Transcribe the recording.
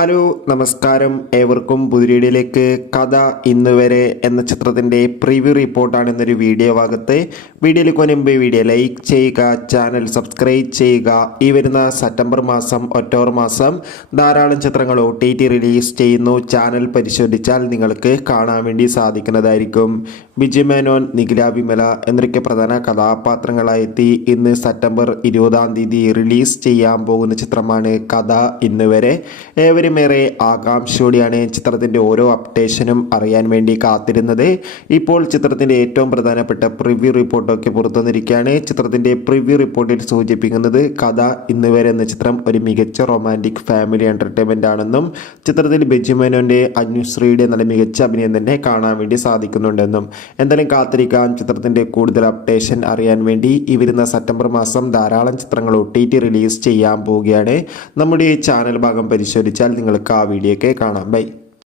Hello നമസ്കാരം, ഏവർക്കും പുതിയയിലേക്ക് കഥ ഇന്ന് വരെ എന്ന ചിത്രത്തിൻ്റെ പ്രിവ്യൂ റിപ്പോർട്ടാണ് ഇന്നൊരു വീഡിയോ ഭാഗത്ത്. വീഡിയോയിലേക്ക് മുൻപ് വീഡിയോ ലൈക്ക് ചെയ്യുക, ചാനൽ സബ്സ്ക്രൈബ് ചെയ്യുക. ഈ വരുന്ന സെപ്റ്റംബർ മാസം, ഒക്ടോബർ മാസം ധാരാളം ചിത്രങ്ങൾ OTT റിലീസ് ചെയ്യുന്നു. ചാനൽ പരിശോധിച്ചാൽ നിങ്ങൾക്ക് കാണാൻ വേണ്ടി സാധിക്കുന്നതായിരിക്കും. വിജയ് മേനോൻ, നിഖില വിമല എന്നൊക്കെ പ്രധാന കഥാപാത്രങ്ങളായെത്തി ഇന്ന് സെപ്റ്റംബർ 20-ാം തീയതി റിലീസ് ചെയ്യാൻ പോകുന്ന ചിത്രമാണ് കഥ ഇന്ന് വരെ. ഏറെ ആകാംക്ഷയോടെയാണ് ചിത്രത്തിൻ്റെ ഓരോ അപ്ഡേഷനും അറിയാൻ വേണ്ടി കാത്തിരുന്നത്. ഇപ്പോൾ ചിത്രത്തിൻ്റെ ഏറ്റവും പ്രധാനപ്പെട്ട പ്രിവ്യൂ റിപ്പോർട്ടൊക്കെ പുറത്തു വന്നിരിക്കുകയാണ്. ചിത്രത്തിൻ്റെ പ്രിവ്യൂ റിപ്പോർട്ടിൽ സൂചിപ്പിക്കുന്നത് കഥ ഇന്ന് വരെ എന്ന ചിത്രം ഒരു മികച്ച റൊമാൻറ്റിക് ഫാമിലി എൻ്റർടൈൻമെൻ്റ് ആണെന്നും ചിത്രത്തിൽ ബിജു മേനോൻ്റെ, അനുശ്രീയുടെ നല്ല മികച്ച അഭിനയം തന്നെ കാണാൻ വേണ്ടി സാധിക്കുന്നുണ്ടെന്നും. എന്തായാലും കാത്തിരിക്കാം ചിത്രത്തിൻ്റെ കൂടുതൽ അപ്ഡേഷൻ അറിയാൻ വേണ്ടി. ഈ വരുന്ന സെപ്റ്റംബർ മാസം ധാരാളം ചിത്രങ്ങൾ OTT റിലീസ് ചെയ്യാൻ പോവുകയാണ്. നമ്മുടെ ഈ ചാനൽ ഭാഗം പരിശോധിച്ചാൽ നിങ്ങൾക്ക് ആ വീഡിയോ ഒക്കെ കാണാം. ബൈ.